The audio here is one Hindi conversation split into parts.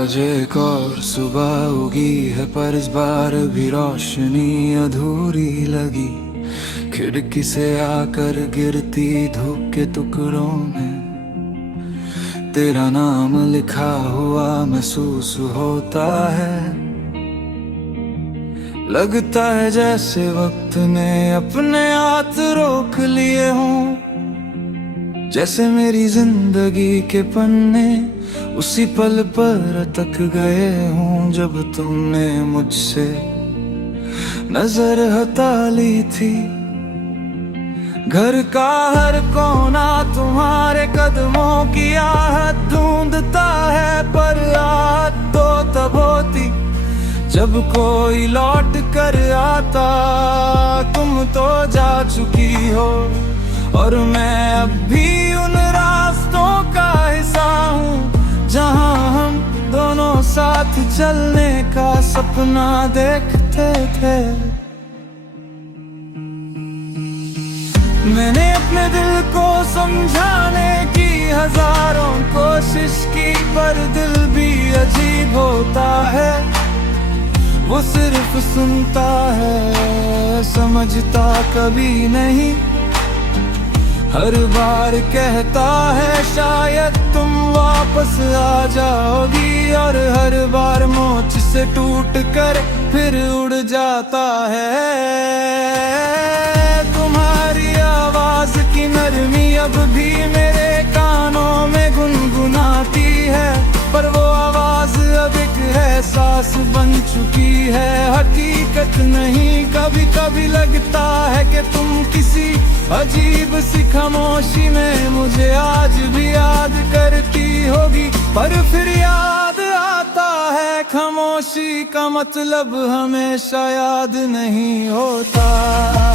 आज एक और सुबह उगी है, पर इस बार भी रोशनी अधूरी लगी। खिड़की से आकर गिरती धूप के टुकड़ों में तेरा नाम लिखा हुआ महसूस होता है। लगता है जैसे वक्त ने अपने हाथ रोक लिए हों, जैसे मेरी जिंदगी के पन्ने उसी पल पर अटक गए हों जब तुमने मुझसे नजर हटा ली थी। घर का हर कोना तुम्हारे कदमों की आहट ढूंढता है, पर रात तो तब होती जब कोई लौट कर आता। तुम तो जा चुकी हो और मैं अब भी उन रास्तों का हिस्सा हूँ जहाँ हम दोनों साथ चलने का सपना देखते थे। मैंने अपने दिल को समझाने की हजारों कोशिश की, पर दिल भी अजीब होता है। वो सिर्फ सुनता है, समझता कभी नहीं। हर बार कहता है शायद तुम वापस आ जाओगी, और हर बार मोच से टूट कर फिर उड़ जाता है। तुम्हारी आवाज की नरमी अब भी मेरे कानों में गुनगुनाती है, पर वो आवाज अब एक एहसास बन चुकी है, हकीकत नहीं। कभी कभी लगता है कि तुम किसी अजीब सी खामोशी में मुझे आज भी याद करती होगी, पर फिर याद आता है खामोशी का मतलब हमेशा याद नहीं होता।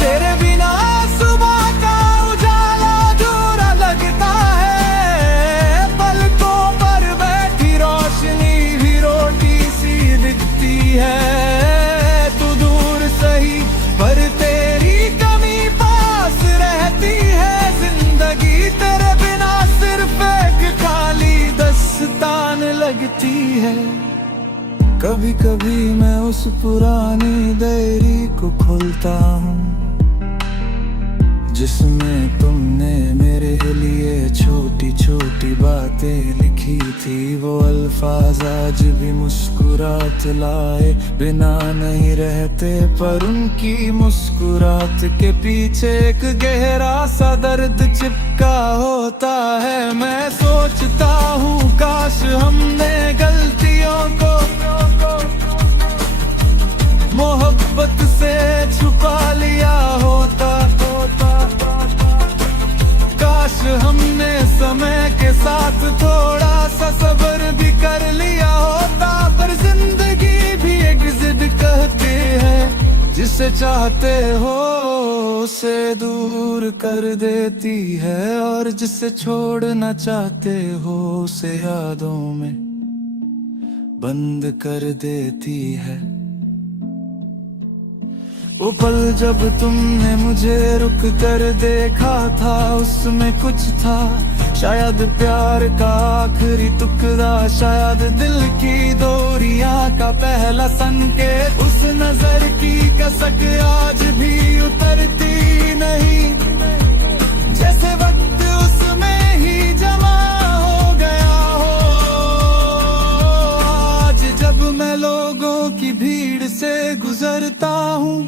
तेरे बिना सुबह का उजाला अधूरा लगता है, पलकों पर बैठी रोशनी भी रोटी सी दिखती है। तू दूर सही पर तेरी कमी पास रहती है। जिंदगी तेरे बिना सिर्फ एक खाली दस्तान लगती है। कभी कभी मैं उस पुरानी डायरी को खोलता हूँ जिसमें तुमने मेरे लिए छोटी छोटी बातें लिखी थी। वो अल्फाज आज भी मुस्कुरात लाए बिना नहीं रहते, पर उनकी मुस्कुरात के पीछे एक गहरा सा दर्द चिपका होता है। मैं सोचता हूँ काश हमने गलतियों को मोहब्बत से छुपा लिया होता। काश हमने समय के साथ थोड़ा सा सब्र भी कर लिया होता, पर जिंदगी भी एक जिद कहते हैं, जिसे चाहते हो उसे दूर कर देती है, और जिसे छोड़ना चाहते हो उसे यादों में बंद कर देती है। वो पल जब तुमने मुझे रुक कर देखा था, उसमें कुछ था शायद प्यार का आखिरी टुकड़ा, शायद दिल की डोरियां का पहला संकेत। उस नजर की कसक आज भी उतरती नहीं, जैसे वक्त उसमें ही जमा हो गया हो। आज जब मैं लोगों की भीड़ से गुजरता हूँ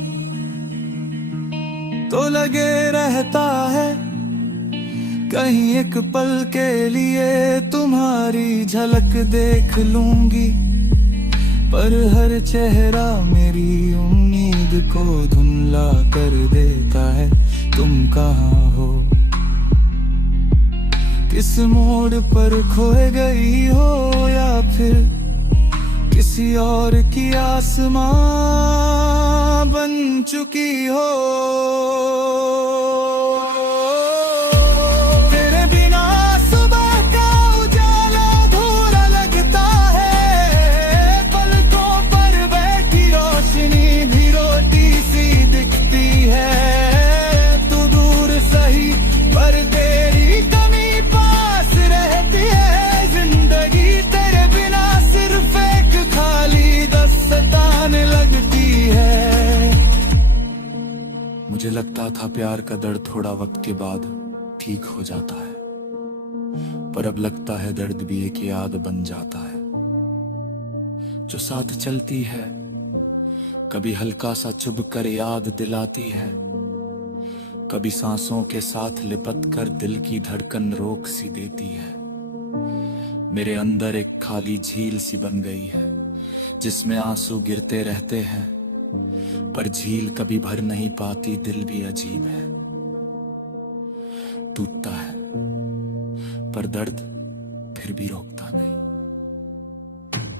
तो लगे रहता है कहीं एक पल के लिए तुम्हारी झलक देख लूंगी, पर हर चेहरा मेरी उम्मीद को धुंधला कर देता है। तुम कहाँ हो, किस मोड़ पर खोए गई हो, या फिर किसी और की आसमां बन चुकी हो। तेरे बिना सुबह का उजाला अधूरा लगता है, पलकों पर बैठी रोशनी भी रोटी सी दिखती है। तू दूर सही पर तेरी कमी पास रहती है। जिंदगी तेरे बिना सिर्फ मुझे लगता था प्यार का दर्द थोड़ा वक्त के बाद ठीक हो जाता है, पर अब लगता है दर्द भी एक याद बन जाता है जो साथ चलती है, कभी हल्का सा चुभ कर याद दिलाती है, कभी सांसों के साथ लिपट कर दिल की धड़कन रोक सी देती है। मेरे अंदर एक खाली झील सी बन गई है जिसमें आंसू गिरते रहते हैं, पर झील कभी भर नहीं पाती। दिल भी अजीब है, टूटता है पर दर्द फिर भी रोकता नहीं।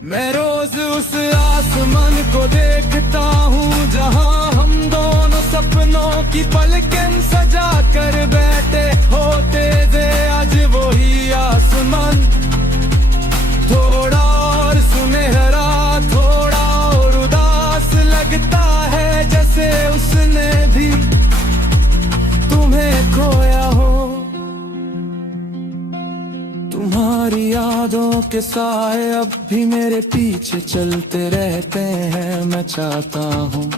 मैं रोज उस आसमान को देखता हूँ जहाँ हम दोनों सपनों की पलकें सजा कर बैठे होते थे। आज वही आसमान थोड़ा और सुनहरा, थोड़ा और उदास लगता है, जैसे उसने भी तुम्हें खोया हो। तुम्हारी यादों के साए अब भी मेरे पीछे चलते रहते हैं। मैं चाहता हूँ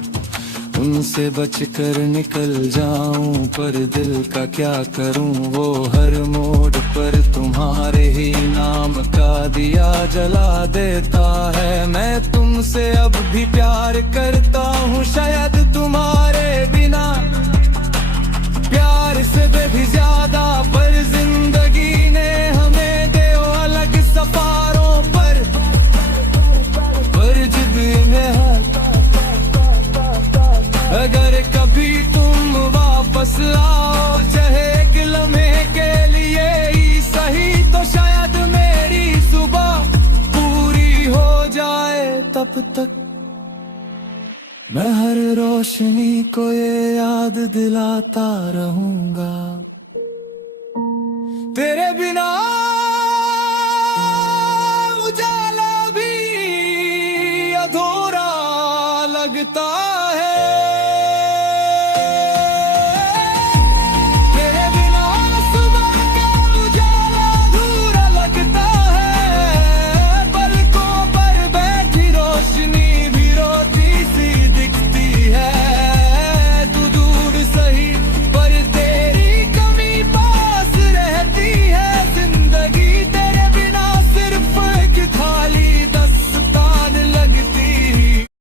उनसे बचकर निकल जाऊं, पर दिल का क्या करूं, वो हर मोड़ पर तुम्हारे ही नाम का दिया जला देता है। मैं तुमसे अब भी प्यार करता हूँ, शायद तुम्हारे बिना प्यार से भी ज्यादा, पर जिंदगी ने हमें दे अलग सफारों पर जिद में है। अगर कभी तुम वापस आओ, चाहे एक लम्हे के लिए ही सही, तो शायद मेरी सुबह पूरी हो जाए। तब तक मैं हर रोशनी को ये याद दिलाता रहूंगा, तेरे बिना उजाला भी अधूरा लगता है।